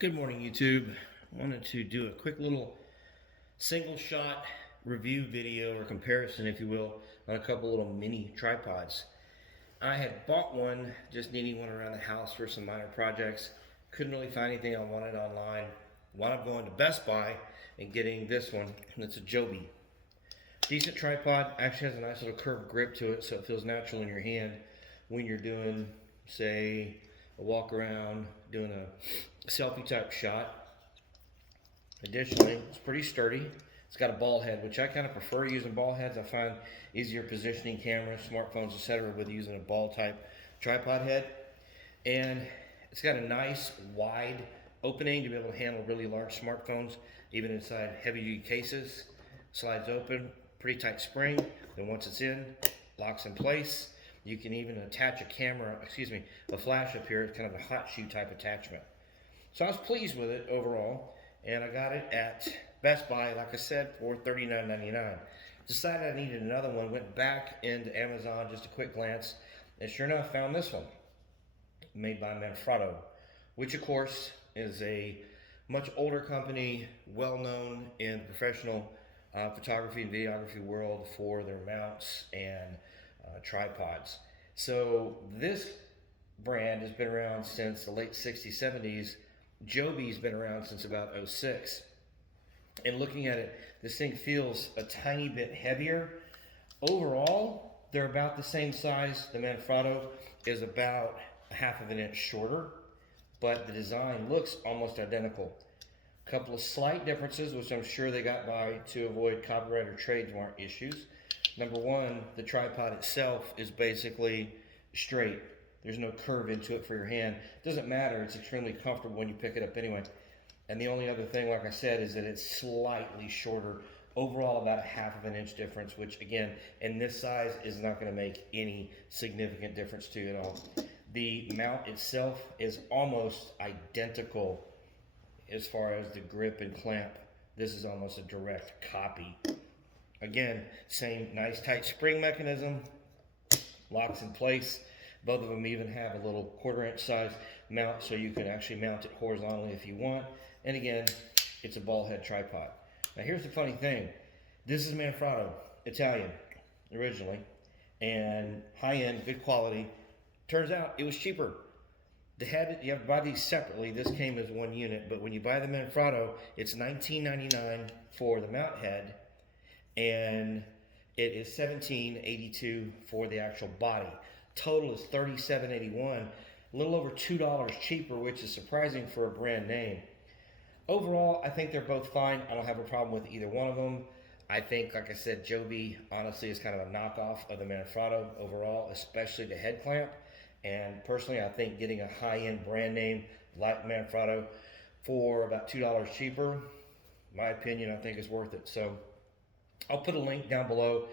Good morning, YouTube. I wanted to do a quick little single shot review video or comparison, if you will, on a couple little mini tripods. I had bought one, just needing one around the house for some minor projects. Couldn't really find anything I wanted online. Wound up going to Best Buy and getting this one, and it's a Joby. Decent tripod, actually has a nice little curved grip to it, so it feels natural in your hand when you're doing, say, a walk around, doing a selfie type shot. Additionally, it's pretty sturdy. It's got a ball head, which I kind of prefer using ball heads. I find easier positioning cameras, smartphones, etc. with using a ball type tripod head. And it's got a nice wide opening to be able to handle really large smartphones, even inside heavy duty cases. Slides open, pretty tight spring. Then once it's in, locks in place. You can even attach a flash up here. It's kind of a hot shoe type attachment. So I was pleased with it overall, and I got it at Best Buy, like I said, for $39.99. Decided I needed another one, went back into Amazon, just a quick glance, and sure enough, found this one, made by Manfrotto, which of course is a much older company, well known in the professional photography and videography world for their mounts and tripods. So this brand has been around since the late 60s, 70s. Joby's been around since about 06. And looking at it, this thing feels a tiny bit heavier. Overall, they're about the same size. The Manfrotto is about a half of an inch shorter, but the design looks almost identical. A couple of slight differences, which I'm sure they got by to avoid copyright or trademark issues. Number one, the tripod itself is basically straight. There's no curve into it for your hand. Doesn't matter, it's extremely comfortable when you pick it up anyway. And the only other thing, like I said, is that it's slightly shorter. Overall, about a half of an inch difference, which again, in this size is not gonna make any significant difference to you at all. The mount itself is almost identical as far as the grip and clamp. This is almost a direct copy. Again, same nice tight spring mechanism, locks in place. Both of them even have a little 1/4 inch size mount, so you can actually mount it horizontally if you want. And again, it's a ball head tripod. Now here's the funny thing. This is Manfrotto, Italian originally, and high-end, good quality. Turns out it was cheaper. You have to buy these separately. This came as one unit, but when you buy the Manfrotto, it's $19.99 for the mount head, and it is $17.82 for the actual body. Total is $37.81, a little over $2 cheaper, which is surprising for a brand name. Overall, I think they're both fine. I don't have a problem with either one of them. I think, like I said, Joby honestly is kind of a knockoff of the Manfrotto overall, especially the head clamp. And personally, I think getting a high-end brand name like Manfrotto for about $2 cheaper, in my opinion, I think is worth it. So I'll put a link down below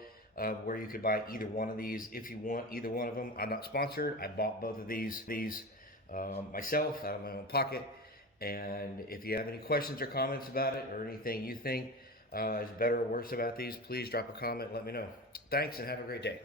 where you could buy either one of these if you want either one of them. I'm not sponsored. I bought both of these myself out of my own pocket. And if you have any questions or comments about it, or anything you think is better or worse about these, please drop a comment and let me know. Thanks, and have a great day.